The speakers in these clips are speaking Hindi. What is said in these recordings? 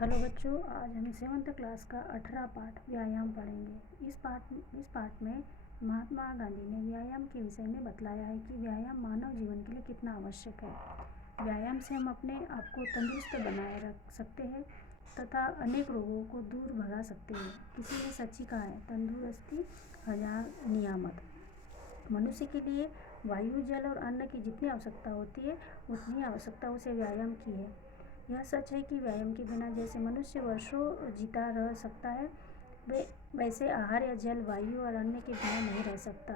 हेलो बच्चों, आज हम 7th क्लास का 18 पाठ व्यायाम पढ़ेंगे। इस पाठ में महात्मा गांधी ने व्यायाम के विषय में बतलाया है कि व्यायाम मानव जीवन के लिए कितना आवश्यक है। व्यायाम से हम अपने आप को तंदुरुस्त बनाए रख सकते हैं तथा अनेक रोगों को दूर भगा सकते हैं। किसी ने सच ही कहा है, तंदुरुस्ती हजार नियामत। मनुष्य के लिए वायु, जल और अन्न की जितनी आवश्यकता होती है उतनी आवश्यकता उसे व्यायाम की है। यह सच है कि व्यायाम के बिना जैसे मनुष्य वर्षों जीता रह सकता है, वैसे आहार या जल, वायु और अन्न के बिना नहीं रह सकता।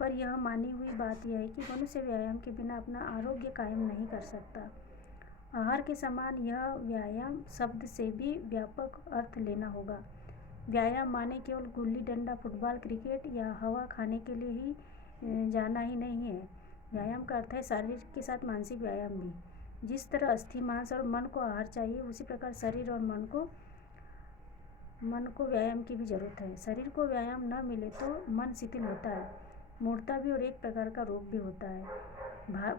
पर यह मानी हुई बात यह है कि मनुष्य व्यायाम के बिना अपना आरोग्य कायम नहीं कर सकता। आहार के समान यह व्यायाम शब्द से भी व्यापक अर्थ लेना होगा। व्यायाम माने केवल गुल्ली डंडा, फुटबॉल, क्रिकेट या हवा खाने के लिए ही जाना ही नहीं है। व्यायाम का अर्थ है शारीरिक के साथ मानसिक व्यायाम भी। जिस तरह अस्थि, मांस और मन को आहार चाहिए, उसी प्रकार शरीर और मन को व्यायाम की भी जरूरत है। शरीर को व्यायाम न मिले तो मन शिथिल होता है, मूर्छा भी और एक प्रकार का रोग भी होता है।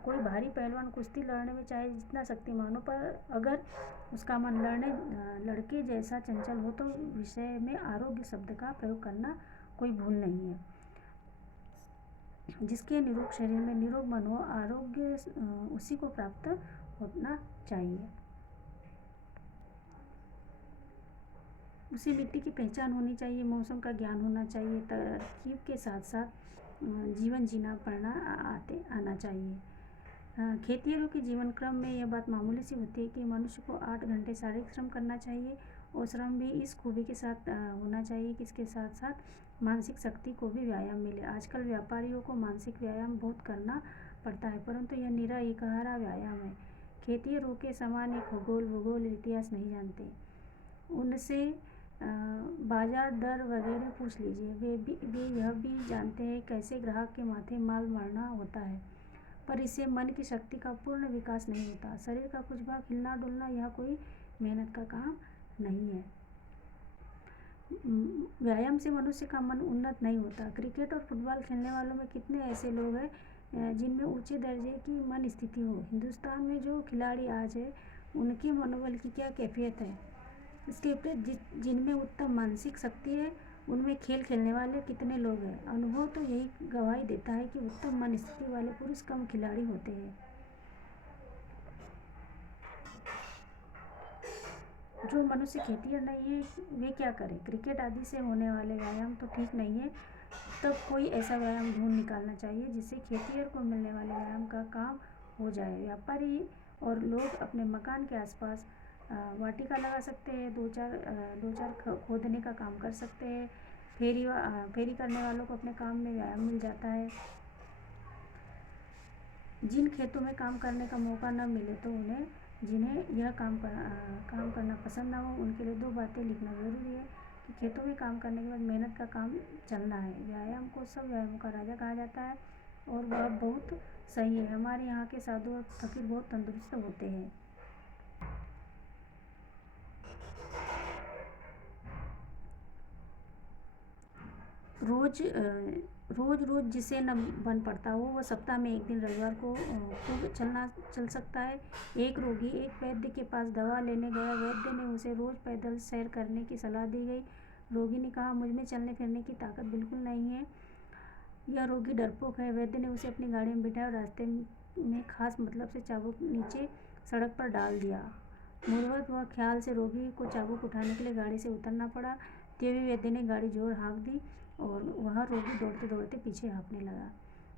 कोई भारी पहलवान कुश्ती लड़ने में चाहे जितना शक्तिमान हो, पर अगर उसका मन लड़के जैसा चंचल हो तो विषय में आरोग्य शब्द का प्रयोग करना कोई भूल नहीं है। जिसके निरोग शरीर में निरोग मन हो, आरोग्य उसी को प्राप्त होना चाहिए। उसे मिट्टी की पहचान होनी चाहिए, मौसम का ज्ञान होना चाहिए, तरकीब के साथ साथ जीवन जीना पड़ना आना चाहिए। खेतिहरों के जीवन क्रम में यह बात मामूली सी होती है कि मनुष्य को 8 घंटे शारीरिक श्रम करना चाहिए और श्रम भी इस खूबी के साथ होना चाहिए कि इसके साथ साथ मानसिक शक्ति को भी व्यायाम मिले। आजकल व्यापारियों को मानसिक व्यायाम बहुत करना पड़ता है, परंतु यह निरा एकहारा व्यायाम है। खेतिहरों के समान एक खगोल, भूगोल, इतिहास नहीं जानते। उनसे बाजार दर वगैरह पूछ लीजिए, वे यह भी जानते हैं कैसे ग्राहक के माथे माल मढ़ना होता है, पर इससे मन की शक्ति का पूर्ण विकास नहीं होता। शरीर का कुछ भाग हिलना डुलना यह कोई मेहनत का काम नहीं है। व्यायाम से मनुष्य का मन उन्नत नहीं होता। क्रिकेट और फुटबॉल खेलने वालों में कितने ऐसे लोग हैं जिनमें ऊंचे दर्जे की मन स्थिति हो। हिंदुस्तान में जो खिलाड़ी आज है, उनके मनोबल की क्या कैफियत है। इसके विपरीत जिनमें उत्तम मानसिक शक्ति है, उनमें खेल खेलने वाले कितने लोग हैं। अनुभव तो यही गवाही देता है कि उत्तम मन स्थिति वाले पुरुष कम खिलाड़ी होते हैं। जो मनुष्य खेतिहर नहीं है, वे क्या करें। क्रिकेट आदि से होने वाले व्यायाम तो ठीक नहीं है, तब कोई ऐसा व्यायाम ढूंढ निकालना चाहिए जिससे खेतिहर को मिलने वाले व्यायाम का काम हो जाए। व्यापारी और लोग अपने मकान के आसपास वाटिका लगा सकते हैं, दो चार खोदने का काम कर सकते हैं। फेरी करने वालों को अपने काम में व्यायाम मिल जाता है। जिन खेतों में काम करने का मौका न मिले तो जिन्हें यह काम करना पसंद ना हो, उनके लिए 2 बातें लिखना जरूरी है कि खेतों में काम करने के बाद मेहनत का काम चलना है। व्यायाम को सब व्यायामों का राजा कहा जाता है और वह बहुत सही है। हमारे यहाँ के साधु और फकीर बहुत तंदुरुस्त होते हैं। रोज जिसे न बन पड़ता हो, वह सप्ताह में 1 दिन रविवार को खूब चल सकता है। एक रोगी एक वैद्य के पास दवा लेने गया। वैद्य ने उसे रोज पैदल सैर करने की सलाह दी गई। रोगी ने कहा, मुझ में चलने फिरने की ताकत बिल्कुल नहीं है। यह रोगी डरपोक है। वैद्य ने उसे अपनी गाड़ी में बिठाया और रास्ते में खास मतलब से चाबुक नीचे सड़क पर डाल दिया। मूर्खवत व ख्याल से रोगी को चाबुक उठाने के लिए गाड़ी से उतरना पड़ा। तभी वैद्य ने गाड़ी जोर हाँक दी और वह रोगी दौड़ते दौड़ते पीछे हाँकने लगा।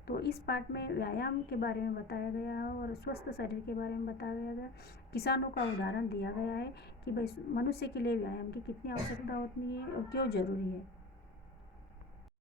तो इस पाठ में व्यायाम के बारे में बताया गया है और स्वस्थ शरीर के बारे में बताया गया। किसानों का उदाहरण दिया गया है कि भाई मनुष्य के लिए व्यायाम की कितनी आवश्यकता होती है और क्यों जरूरी है।